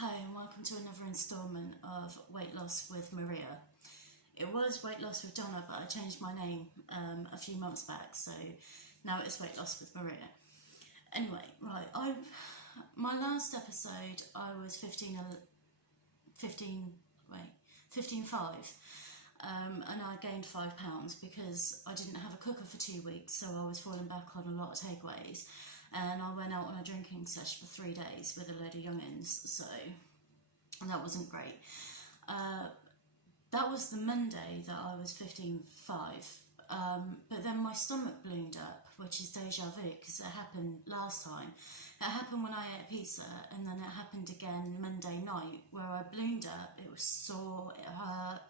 Hi and welcome to another instalment of Weight Loss with Maria. It was Weight Loss with Donna, but I changed my name a few months back, so now it's Weight Loss with Maria. Anyway, right, my last episode I was 15.5, and I gained 5 pounds because I didn't have a cooker for 2 weeks, so I was falling back on a lot of takeaways. And I went out on a drinking session for 3 days with a load of youngins, so that wasn't great. That was the Monday that I was 15.5, but then my stomach ballooned up, which is deja vu, because it happened last time. It happened when I ate pizza, and then it happened again Monday night, where I ballooned up. It was sore, it hurt.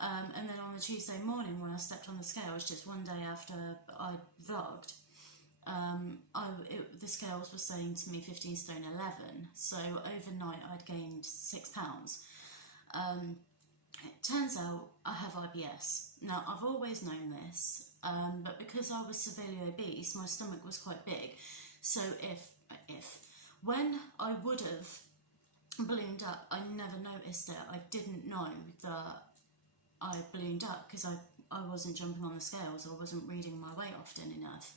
And then on the Tuesday morning when I stepped on the scales, just one day after I vlogged, the scales were saying to me 15 stone 11, so overnight I'd gained 6 pounds. It turns out I have IBS. Now, I've always known this, but because I was severely obese, my stomach was quite big, so when I would have ballooned up, I never noticed it. I didn't know that I ballooned up because I wasn't jumping on the scales, or wasn't reading my weight often enough.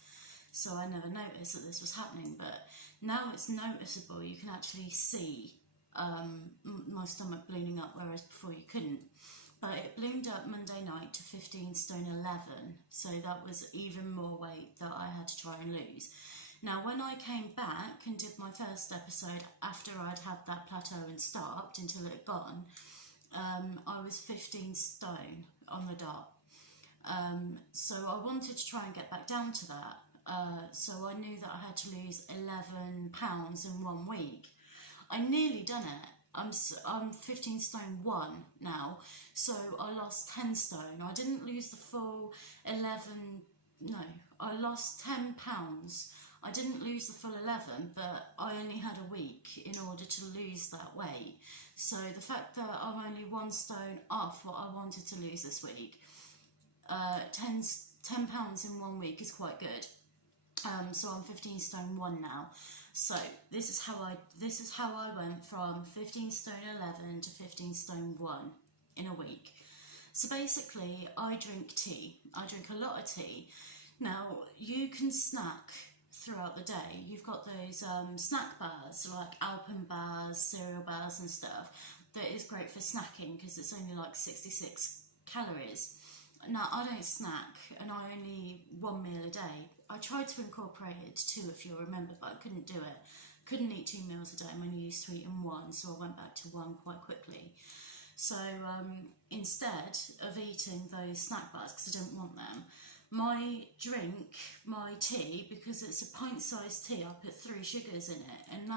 So I never noticed that this was happening, but now it's noticeable. You can actually see my stomach ballooning up, whereas before you couldn't. But it ballooned up Monday night to 15 stone 11, so that was even more weight that I had to try and lose. Now, when I came back and did my first episode after I'd had that plateau and stopped until it had gone, I was 15 stone on the dot. So I wanted to try and get back down to that. So I knew that I had to lose 11 pounds in 1 week. I nearly done it. I'm 15 stone 1 now, so I lost 10 stone. I didn't lose the full 11, no, I lost 10 pounds. I didn't lose the full 11, but I only had a week in order to lose that weight. So the fact that I'm only 1 stone off what I wanted to lose this week, 10 pounds in 1 week is quite good. So I'm 15 stone 1 now. So this is how I went from 15 stone 11 to 15 stone 1 in a week. So basically, I drink tea. I drink a lot of tea. Now, you can snack throughout the day. You've got those snack bars, like Alpen bars, cereal bars and stuff. That is great for snacking because it's only like 66 calories. Now, I don't snack, and I only eat 1 meal a day. I tried to incorporate it to 2, if you'll remember, but I couldn't do it. Couldn't eat 2 meals a day. I'm only used to eating 1, so I went back to 1 quite quickly. So instead of eating those snack bars, because I don't want them, my drink, my tea, because it's a pint-sized tea, I put 3 sugars in it, and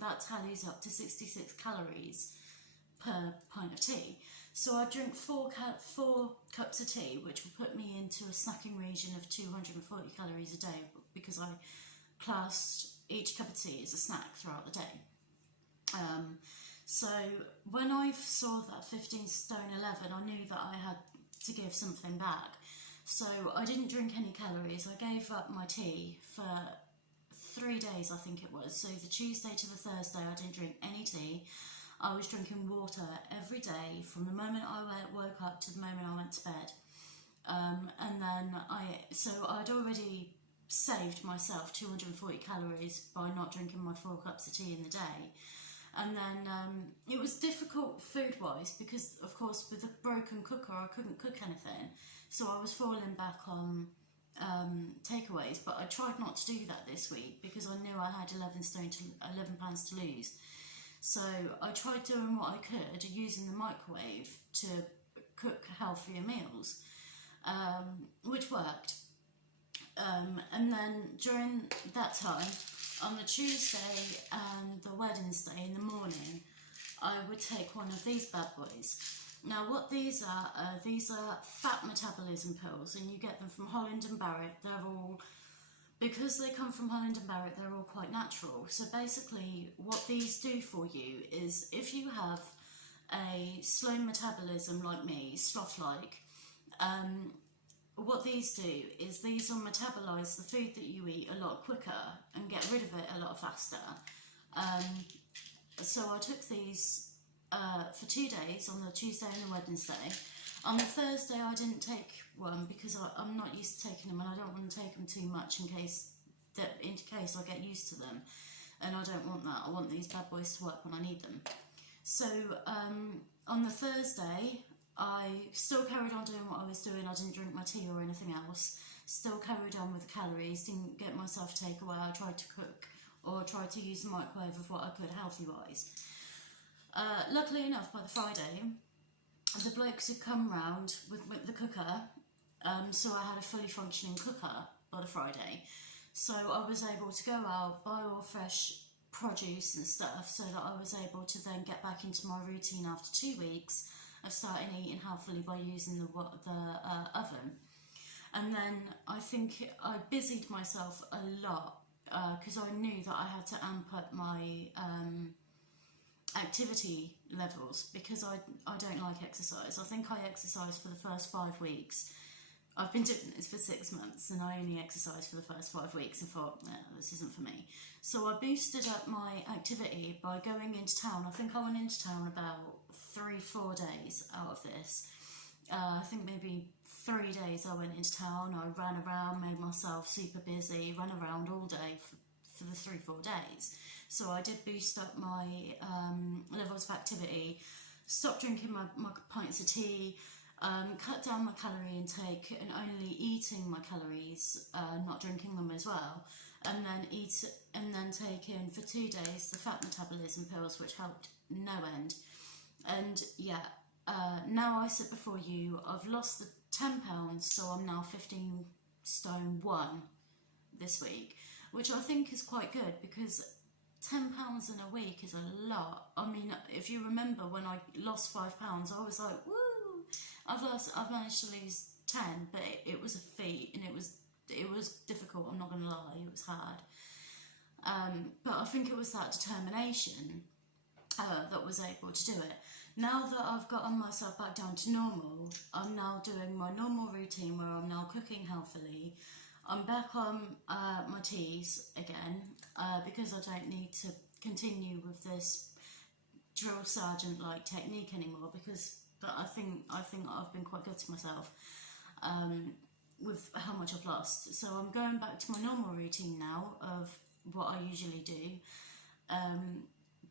that tallies up to 66 calories per pint of tea. So I drink 4 cups of tea, which will put me into a snacking region of 240 calories a day, because I classed each cup of tea as a snack throughout the day. So when I saw that 15 stone 11, I knew that I had to give something back. So I didn't drink any calories. I gave up my tea for 3 days, I think it was. So the Tuesday to the Thursday, I didn't drink any tea. I was drinking water every day from the moment I woke up to the moment I went to bed. And then I'd already saved myself 240 calories by not drinking my 4 cups of tea in the day. And then it was difficult food-wise because, of course, with a broken cooker, I couldn't cook anything. So I was falling back on takeaways, but I tried not to do that this week because I knew I had 11 pounds to lose. So I tried doing what I could, using the microwave to cook healthier meals, which worked. And then during that time, on the Tuesday and the Wednesday in the morning, I would take one of these bad boys. Now what these are fat metabolism pills, and you get them from Holland & Barrett. They're all, because they come from Holland & Barrett, they're all quite natural. So basically what these do for you is, if you have a slow metabolism like me, sloth-like, what these do is these will metabolise the food that you eat a lot quicker and get rid of it a lot faster. so I took these for 2 days, on the Tuesday and the Wednesday. On the Thursday I didn't take one because I'm not used to taking them, and I don't want to take them too much in case I get used to them, and I don't want that. I want these bad boys to work when I need them. So on the Thursday I still carried on doing what I was doing. I didn't drink my tea or anything else. Still carried on with the calories, didn't get myself takeaway. I tried to cook or tried to use the microwave of what I could healthy wise. Luckily enough, by the Friday, the blokes had come round with the cooker, so I had a fully functioning cooker by the Friday. So I was able to go out, buy all fresh produce and stuff, so that I was able to then get back into my routine after 2 weeks of starting eating healthily by using the oven. And then I think I busied myself a lot because I knew that I had to amp up my activity levels, because I don't like exercise. I think I exercised for the first 5 weeks. I've been doing this for 6 months and I only exercised for the first 5 weeks and thought, no, this isn't for me. So I boosted up my activity by going into town. I think I went into town about 3-4 days out of this. I think maybe 3 days I went into town. I ran around, made myself super busy, ran around all day for the 3-4 days. So I did boost up my levels of activity, stopped drinking my pints of tea, cut down my calorie intake and only eating my calories, not drinking them as well, and then taking for 2 days the fat metabolism pills, which helped no end. And yeah, now I sit before you, I've lost the 10 pounds, so I'm now 15 stone 1 this week, which I think is quite good, because 10 pounds in a week is a lot. I mean, if you remember when I lost 5 pounds, I was like, woo, I've managed to lose 10, but it was a feat, and it was difficult, I'm not going to lie, it was hard. But I think it was that determination that was able to do it. Now that I've gotten myself back down to normal, I'm now doing my normal routine where I'm now cooking healthily. I'm back on my teas again, because I don't need to continue with this drill sergeant like technique anymore, but I think I've been quite good to myself with how much I've lost. So I'm going back to my normal routine now of what I usually do.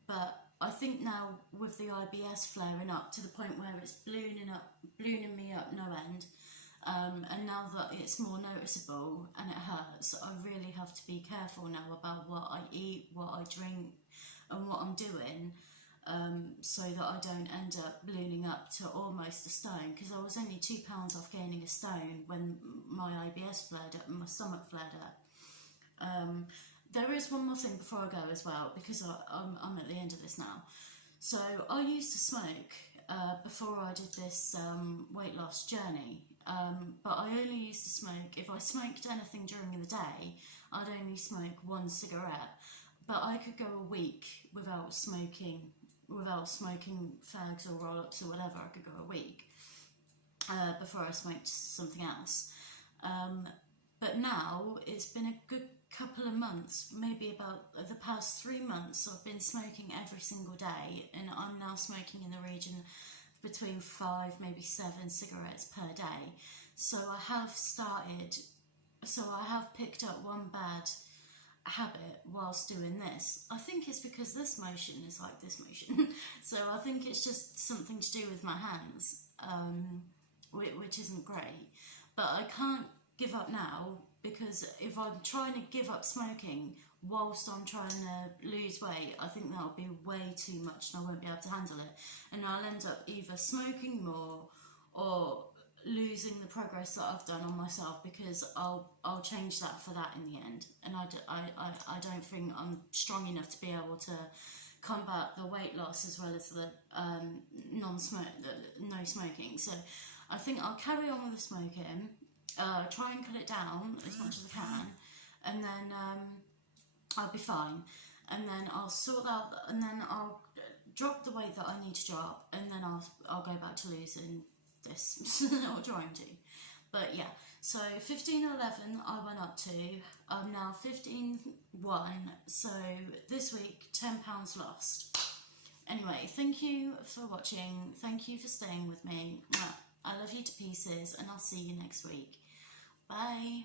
But I think now with the IBS flaring up to the point where it's ballooning me up no end, and now that it's more noticeable and it hurts, I really have to be careful now about what I eat, what I drink and what I'm doing, so that I don't end up ballooning up to almost a stone, because I was only 2 pounds off gaining a stone when my IBS flared up and my stomach flared up. There is one more thing before I go as well, because I'm at the end of this now. So I used to smoke before I did this weight loss journey, but I only used to smoke, if I smoked anything during the day, I'd only smoke 1 cigarette, but I could go a week without smoking fags or roll-ups or whatever. I could go a week before I smoked something else. But now it's been a good couple of months, maybe about the past 3 months, I've been smoking every single day, and I'm now smoking in the region between 5, maybe 7 cigarettes per day. So I have picked up one bad habit whilst doing this. I think it's because this motion is like this motion. So I think it's just something to do with my hands, which isn't great. But I can't give up now, because if I'm trying to give up smoking whilst I'm trying to lose weight, I think that'll be way too much and I won't be able to handle it. And I'll end up either smoking more or losing the progress that I've done on myself, because I'll change that for that in the end. And I don't think I'm strong enough to be able to combat the weight loss as well as the no smoking. So I think I'll carry on with the smoking, try and cut it down as much as I can, and then I'll be fine. And then I'll sort out, and then I'll drop the weight that I need to drop, and then I'll go back to losing this, or trying to. But yeah, so 15.11 I went up to, I'm now 15.1, so this week 10 pounds lost. Anyway, thank you for watching. Thank you for staying with me. I love you to pieces, and I'll see you next week. Bye.